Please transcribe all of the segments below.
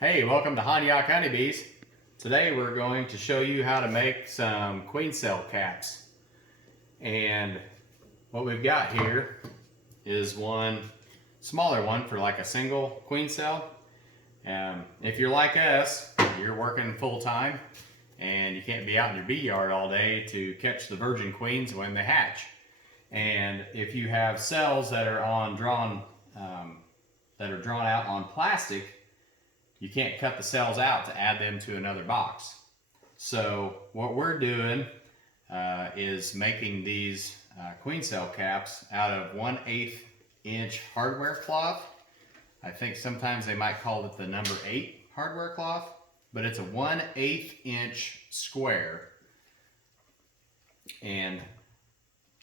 Hey, welcome to Honyok Honeybees. Today we're going to show you how to make some queen cell caps. And what we've got here is one smaller one for like a single queen cell. If you're like us, you're working full time and you can't be out in your bee yard all day to catch the virgin queens when they hatch. And if you have cells that are drawn out on plastic, you can't cut the cells out to add them to another box. So what we're doing is making these queen cell caps out of 1/8 inch hardware cloth. I think sometimes they might call it the number 8 hardware cloth, but it's a 1/8 inch square. And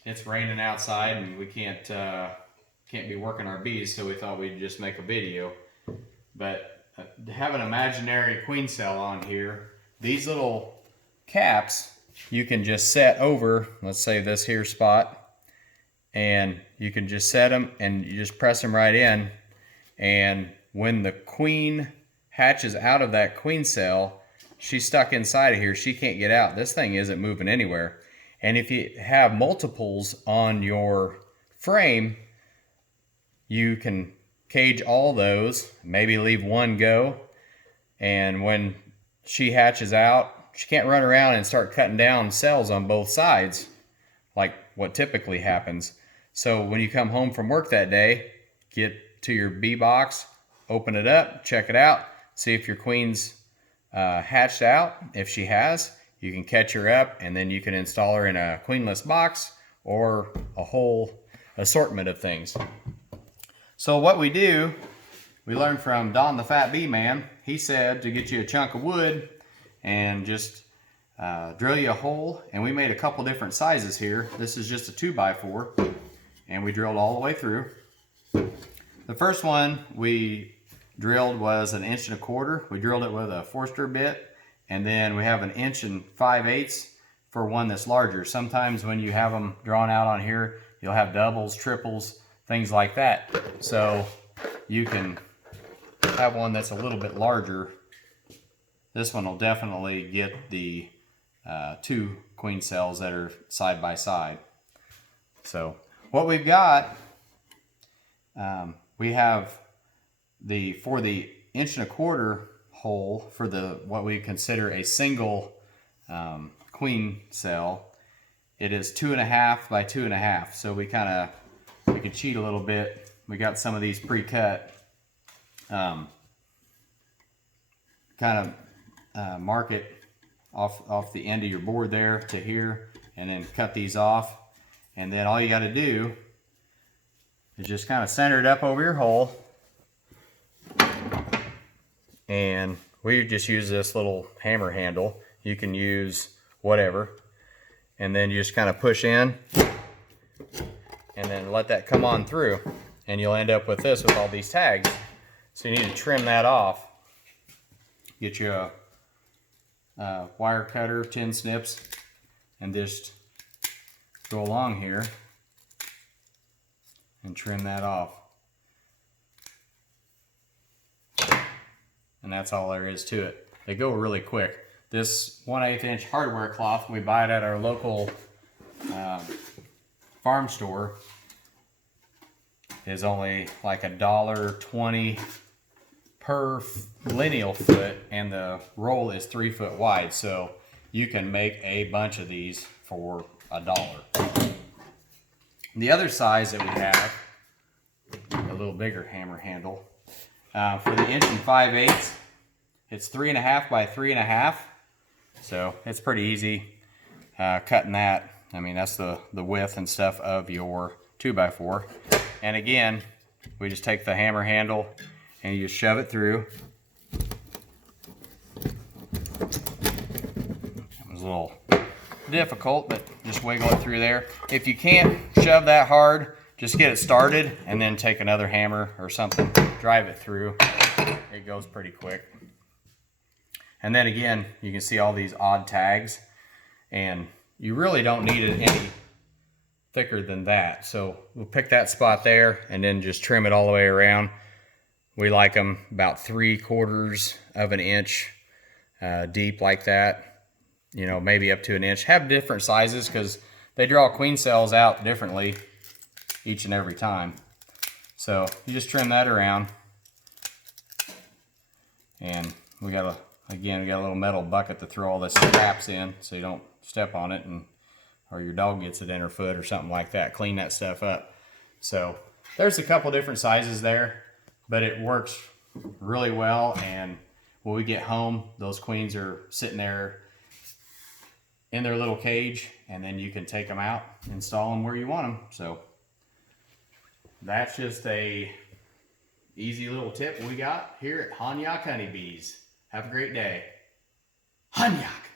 it's raining outside and we can't be working our bees, so we thought we'd just make a video. But to have an imaginary queen cell on here, these little caps you can just set over, let's say this here spot, and you can just set them and you just press them right in, and when the queen hatches out of that queen cell, she's stuck inside of here, she can't get out. This thing isn't moving anywhere. And if you have multiples on your frame, you can cage all those, maybe leave one go, and when she hatches out, she can't run around and start cutting down cells on both sides like what typically happens. So when you come home from work that day, get to your bee box, open it up, check it out, see if your queen's hatched out. If she has, you can catch her up and then you can install her in a queenless box or a whole assortment of things. So what we do, we learned from Don the Fat Bee Man. He said to get you a chunk of wood and just drill you a hole. And we made a couple different sizes here. This is just a 2x4 and we drilled all the way through. The first one we drilled was 1 1/4 inch. We drilled it with a Forster bit, and then we have 1 5/8 inch for one that's larger. Sometimes when you have them drawn out on here, you'll have doubles, triples, things like that. So you can have one that's a little bit larger. This one will definitely get the 2 queen cells that are side by side. So what we've got, we have for the 1 1/4 inch hole for the what we consider a single queen cell. It is 2.5 by 2.5. So we can cheat a little bit. We got some of these pre-cut. Mark it off the end of your board there to here, and then cut these off. And then all you got to do is just kind of center it up over your hole. And we just use this little hammer handle. You can use whatever. And then you just kind of push in and then let that come on through, and you'll end up with this with all these tags. So you need to trim that off. Get you a wire cutter, 10 snips, and just go along here and trim that off. And that's all there is to it. They go really quick. This 1/8 inch hardware cloth, we buy it at our local farm store, is only like $1.20 per lineal foot, and the roll is 3 foot wide, so you can make a bunch of these for $1. The other size that we have, a little bigger hammer handle, for the 1 5/8 inch, it's 3.5 by 3.5, so it's pretty easy cutting that. I mean, that's the width and stuff of your 2x4. And again, we just take the hammer handle and you just shove it through. It was a little difficult, but just wiggle it through there. If you can't shove that hard, just get it started and then take another hammer or something, drive it through. It goes pretty quick. And then again, you can see all these odd tags, and you really don't need it any thicker than that. So we'll pick that spot there and then just trim it all the way around. We like them about 3/4 of an inch deep like that. You know, maybe up to an inch. Have different sizes because they draw queen cells out differently each and every time. So you just trim that around. And we got a little metal bucket to throw all this scraps in so you don't step on it or your dog gets it in her foot or something like that. Clean that stuff up. So there's a couple different sizes there, but it works really well. And when we get home, those queens are sitting there in their little cage, and then you can take them out, install them where you want them. So that's just a easy little tip we got here at Honyok Honeybees. Have a great day. Honyok!